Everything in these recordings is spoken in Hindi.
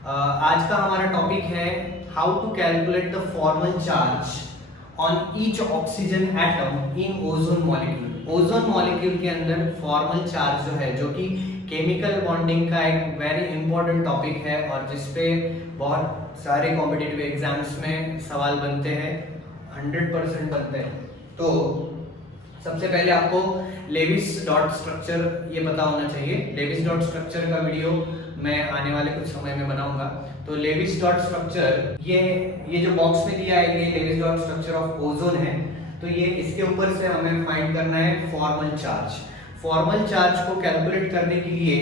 आज का हमारा टॉपिक है how to calculate the formal charge on each oxygen atom in ozone molecule. Ozone molecule के अंदर फॉर्मल चार्ज जो है, जो कि केमिकल बॉन्डिंग का एक वेरी इंपॉर्टेंट टॉपिक है और जिसपे बहुत सारे कॉम्पिटिटिव एग्जाम्स में सवाल बनते हैं, 100% बनते हैं। तो सबसे पहले आपको लेविस डॉट स्ट्रक्चर ये पता होना चाहिए। लेविस डॉट स्ट्रक्चर का वीडियो मैं आने वाले कुछ समय में बनाऊंगा। तो लेविस डॉट स्ट्रक्चर ये जो बॉक्स में दिया है, ये Lewis dot structure of ozone है। तो ये इसके ऊपर से हमें फाइंड करना है फॉर्मल चार्ज। फॉर्मल चार्ज को कैलकुलेट करने के लिए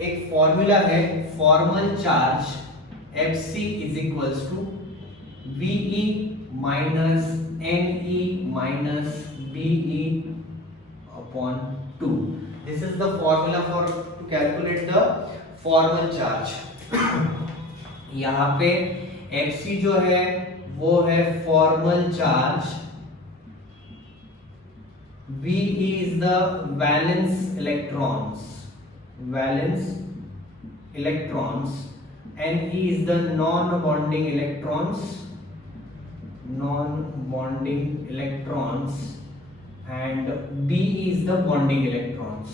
एक फॉर्मूला है, formal charge Fc is equals to Ve minus Ne minus Be upon 2. This is the formula for to calculate the formal charge. यहाँ पे Fc जो है वो है formal charge, Ve is the valence electrons, Ne is the non-bonding electrons, and B is the bonding electrons.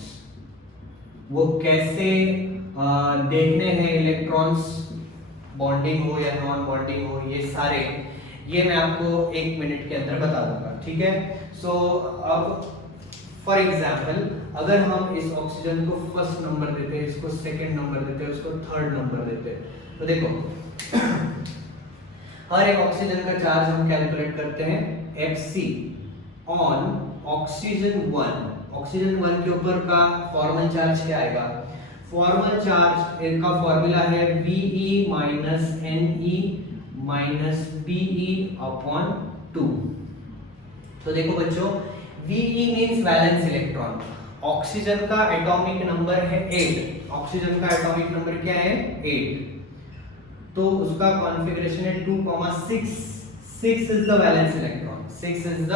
वो कैसे देखने हैं इलेक्ट्रॉन्स, बॉन्डिंग हो या नॉन बॉन्डिंग हो, ये सारे ये मैं आपको 1 मिनट के अंदर बता दूंगा, ठीक है। सो अब फॉर एग्जाम्पल अगर हम इस ऑक्सीजन को फर्स्ट नंबर देते हैं, इसको सेकंड नंबर देते हैं, उसको थर्ड नंबर देते हैं, तो देखो हर एक ऑक्सीजन का चार्ज हम कैलकुलेट करते हैं Fc ऑन ऑक्सीजन 1। ऑक्सीजन 1 के ऊपर का फॉर्मल चार्ज क्या आएगा? फॉर्मल चार्ज का फॉर्मूला है Ve minus Ne minus Be upon 2। तो देखो बच्चों, Ve means valence electron. Oxygen का एटॉमिक नंबर है 8। ऑक्सीजन का एटॉमिक नंबर क्या है? 8। तो उसका कॉन्फ़िगरेशन है 2,6। 6 is the valence electron, 6 is the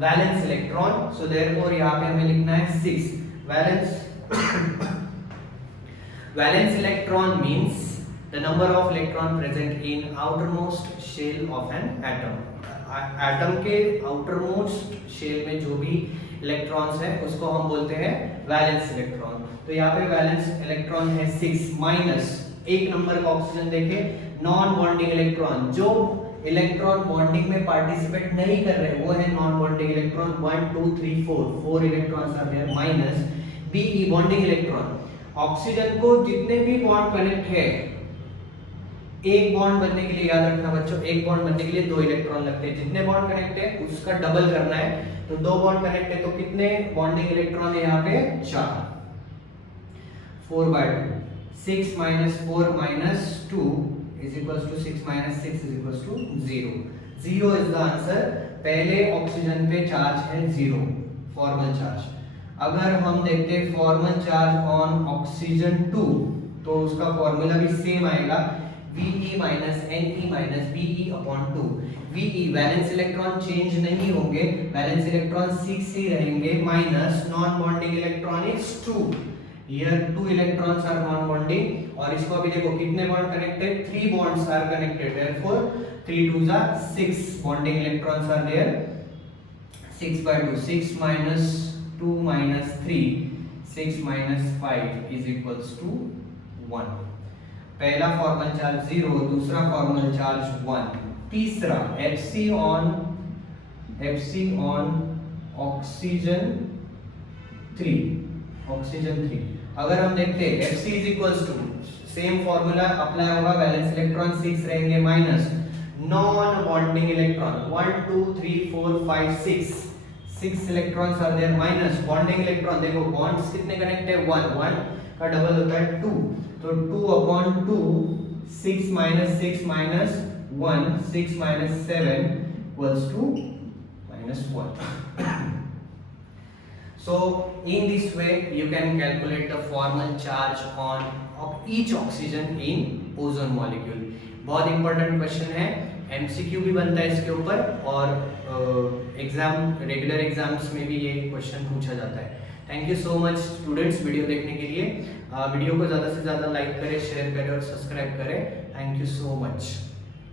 valence electron. So therefore यहाँ पे हमें लिखना है 6 valence electron means the number of electron present in outermost shell of an atom. Atom के आउटरमोस्ट शेल में जो भी इलेक्ट्रॉन्स है उसको हम बोलते हैं वैलेंस इलेक्ट्रॉन। तो यहाँ पे वैलेंस इलेक्ट्रॉन है 6 माइनस 1 नंबर का ऑक्सीजन देखे नॉन बॉन्डिंग इलेक्ट्रॉन, जो इलेक्ट्रॉन बॉन्डिंग में पार्टिसिपेट नहीं कर रहे वो है non bonding electron. 1 2 3 4 electrons are there minus Be bonding electron. Oxygen को जितने भी बॉन्ड कनेक्ट है, एक बॉन्ड बनने के लिए याद रखना बच्चों, एक बॉन्ड बनने के लिए 2 इलेक्ट्रॉन लगते हैं। जितने बॉन्ड कनेक्ट है उसका डबल करना है। तो 2 बॉन्ड कनेक्ट है तो कितने बॉन्डिंग इलेक्ट्रॉन है यहाँ पे? 4। 4/2। 6 minus 4 minus 2 is equals to 6 minus 6 is equals to 0. 0 is the answer। पहले ऑक्सीजन पे चार्ज है 0, फॉर्मल चार्ज। अगर हम देखते हैं फॉर्मल चार्ज ऑन ऑक्सीजन 2, तो उसका फॉर्मूला भी सेम आएगा, Ve minus Ne minus Be upon 2। Ve valence electron change नहीं होंगे, वैलेंस इलेक्ट्रॉन 6 ही रहेंगे, minus non bonding electron is 2। Here 2 electrons are non-bonding, और इसको अभी देखो कितने bond connected? 3 bonds are connected, therefore 3 2s are 6 bonding electrons are there। 6/2, 6 minus 2 minus 3, 6 minus 5 is equals to 1। पहला फॉर्मल चार्ज 0, दूसरा फॉर्मल चार्ज 1, तीसरा Fc on ऑक्सीजन 3। अगर हम देखते हैं Fc is equals to, same formula apply होगा, वैलेंस इलेक्ट्रॉन 6 रहेंगे minus non bonding electron 1 2 3 4 5 6 electrons are there, minus bonding electron. देखो बॉन्ड्स कितने कनेक्ट है? 1 का डबल होता है 2, तो 2 upon 2, 6 minus 6 minus 1, 6 minus 7 equals to -1। So in this way you can calculate the formal charge on of each oxygen in ozone molecule। बहुत इंपॉर्टेंट क्वेश्चन है, एमसीक्यू भी बनता है इसके ऊपर, और एग्जाम रेगुलर एग्जाम्स में भी ये क्वेश्चन पूछा जाता है। Thank you so much students video देखने के लिए। वीडियो को ज़्यादा से ज़्यादा लाइक करें, शेयर करें और सब्सक्राइब करें। Thank you so much.